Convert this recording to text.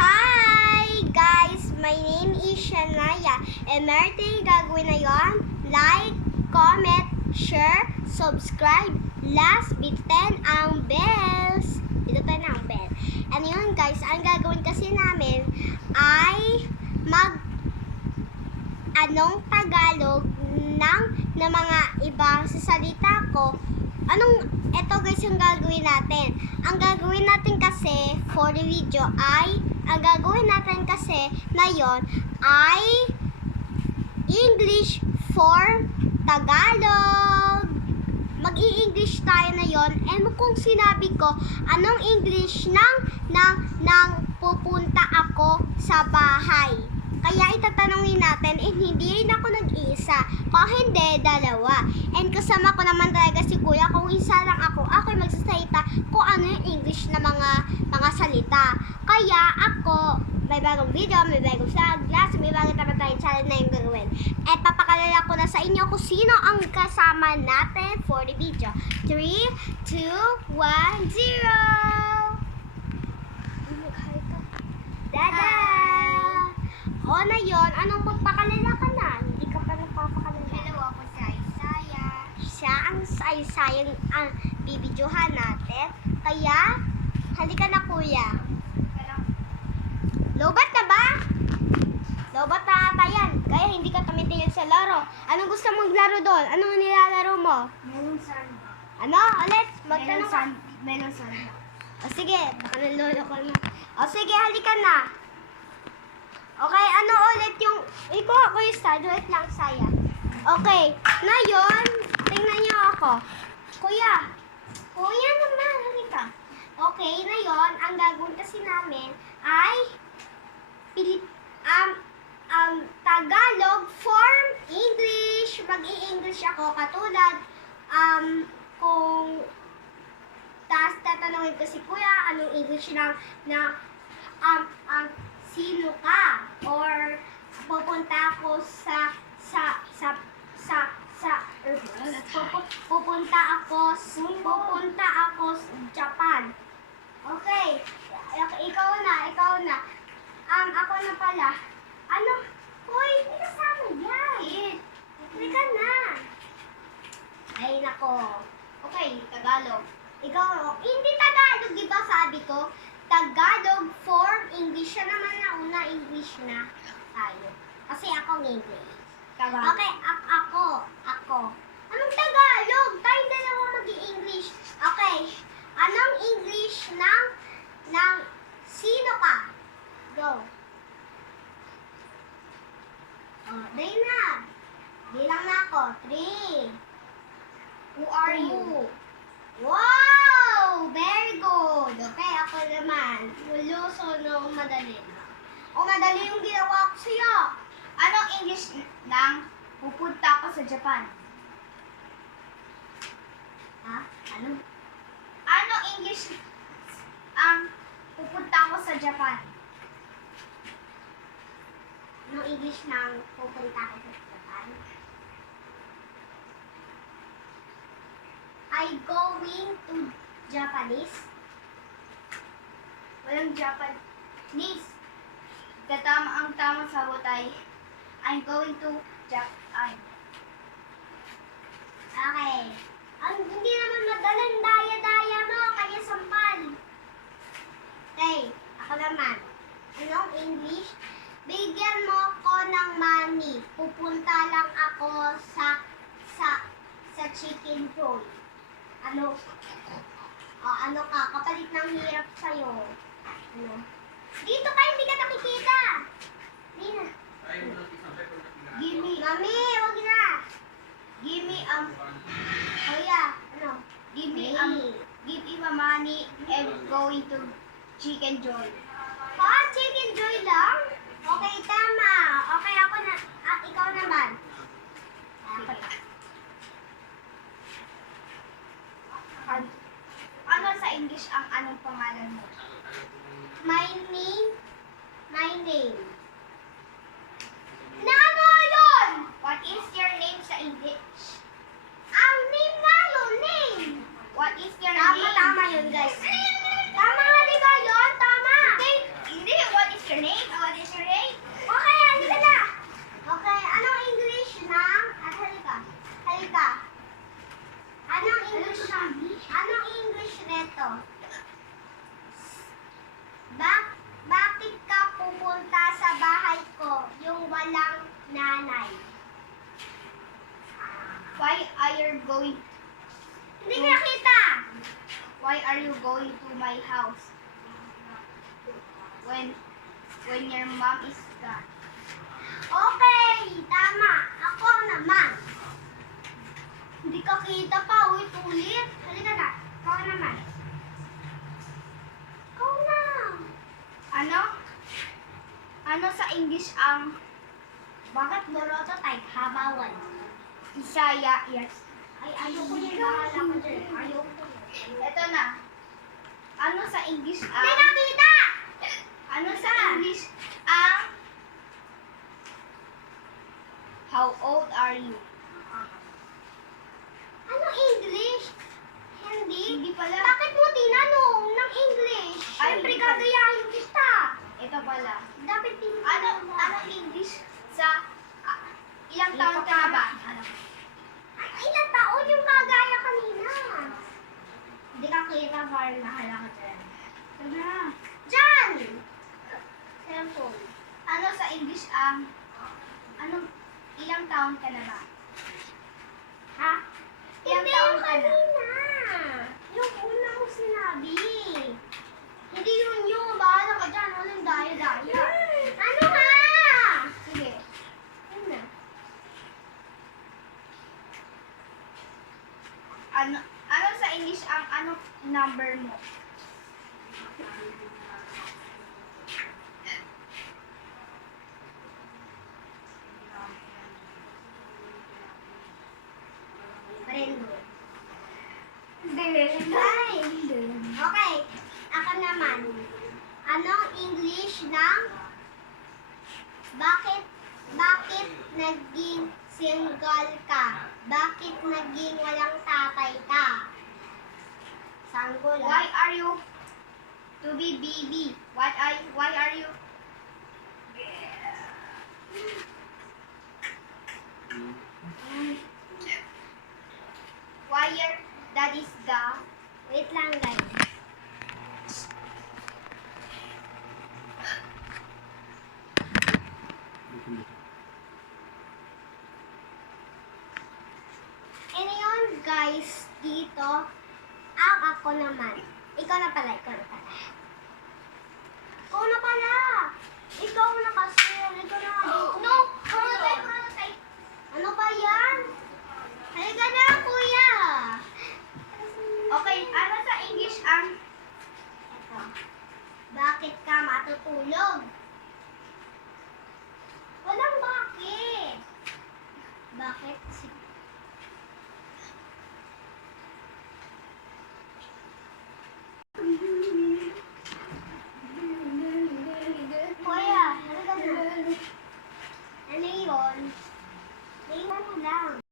Hi guys! My name is Shania and meron tayong gagawin na yon. Like, comment, share, subscribe, last, bitin ang bells. Dito tayo ng bell. And yun guys, ang gagawin kasi namin ay Tagalog ng mga ibang sasalita ko. Ito guys yung gagawin natin. Ang gagawin natin kasi for the video ay, ang gagawin natin kasi na yon ay English for Tagalog. Mag-i-English tayo na yon. And kung sinabi ko, anong English ng pupunta ako sa bahay. Kaya itatanungin natin, hindi rin ako nag-iisa. Kung hindi, dalawa. And kasama ko naman talaga si Kuya. Kung isa lang ako'y magsasalita kung ano yung English na mga salita. Kaya ako, may bagong video, may bagong vlog, may bagong tayo channel na yung gagawin. At papakalala ko na sa inyo kung sino ang kasama natin for the video. 3, 2, 1, 0! Dada! O na yun, anong magpakalala ka na? Hindi ka pa nagpapakalala. Hello, ako si Isaya. Siya ang sayang ang bibidyohan natin. Kaya, halika na kuya. Lobat na ba? Lobat na ata yan. Kaya hindi ka tumitingin sa laro. Anong gusto mong laro doon? Anong nilalaro mo? Melon sandbox. Ano? Ulit? Magtanong ka. Melon sandbox. O sige, baka nalolo ko na. O sige, halika na. Okay, ano ulit yung... Ikaw ako yung start. Ulit lang, saya. Okay, ngayon, tingnan niyo ako. Kuya. Kuya naman, halika. Okay, ngayon, ang gagawin kasi namin ay Tagalog form English. Mag-i-English ako katulad kung tatanungin ko si Kuya anong English sino ka, or pupunta ako pupunta ako sa Japan. Okay, ikaw na. Ako na pala. Ano? Hoy, kasama yan. Halika na. Ay, nako. Okay, Tagalog. Ikaw, hindi Tagalog, di ba sabi ko? Tagalog form English. Siya naman na una, English na tayo. Kasi akong English. Tagalog. Okay, ako. Anong Tagalog? Tayo dalawa mag-i-English. Okay, anong English ng sino ka? Go. Oh, day na. Bilang na ako. 3. Who are you? Wow! Very good. Okay, ako naman. Luso no, madali na. O, madali yung ginawa ko sa'yo. Anong English ng pupunta ako sa Japan? Ha? Ano? Anong English ang pupunta ako sa Japan? Anong English ng pupunta ko sa Japan? I going to Japanese. Walang Japanese. Ang tamang sagot ay I'm going to Japan. Okay. Ang hindi naman madalang daya-daya mo, kaya sampal. Okay, ako naman. Anong English? Bigyan mo ko ng money. Pupunta lang ako sa chicken roll. Ano ka? Kapalit ng hirap sa'yo. Ano? Dito ka, hindi ka nakikita. Nina. Give me, Mami, huwag na. give me, Kuya, ano? give me, Hey. give me money and going to Chicken Joy. Ha? Chicken joy lang? Okay, tama. Okay, ako na. Ikaw naman. Ako na. Ano sa English ang anong pangalan mo? My name. Ano yun? What is your name sa English? Ang name nga yun, name. What is your name? Tama yun, guys. Tama nga, di ba yun? Tama. Hindi, what is going? Hindi ko nakita. Why are you going to my house? When your mom is gone. Okay, tama. Ako naman. Hindi ka kita pa. Ulit. Halika na. Ikaw naman. Ikaw na. Ano sa English ang Bakit boroto type? Habawan. Isaya? Yes. Ay, ayoko yung bahala ko dyan. Ayoko. Ito na. Ano sa English Hindi ang nakita! Ano sa English ang How old are you? Ano English? Hindi. Hindi pala. Bakit mo tinanong ng English? Ay, Siyempre hindi. gagayahin kita. Ito pala. Dapat tinanong mo. Anong English sa ilang taon ka na ba? Ano? Ay, ilang taon yung kagaya kanina? Hindi ka kita, Val. Nahala ka dyan. Ito na. Dyan! Cellphone. Ano sa English ang ilang taon ka na ba? Ha? Ilang Hindi taon yung ka na? kanina. Yung una ko sinabi. Hindi yun. Bahala ka dyan. Walang daya-daya. Ano ha? Sige. Ano? Ano sa English ang anong number mo? Rainbow. Hindi. Ay! Okay. Ako naman. Anong English ng bakit naging single ka? Bakit naging walang tatay ka? Sanggol. Why are you to be baby? Why are you why your dad is gone? Wait lang guys. Ngayon guys, dito, ang ako naman. Ikaw na pala. Ikaw na pala. Ikaw na kasi. Ikaw na dito. No! Chronotype! Ano ba yan? Halika na, kuya. Okay, ano sa English ang Ito. Bakit ka matutulog?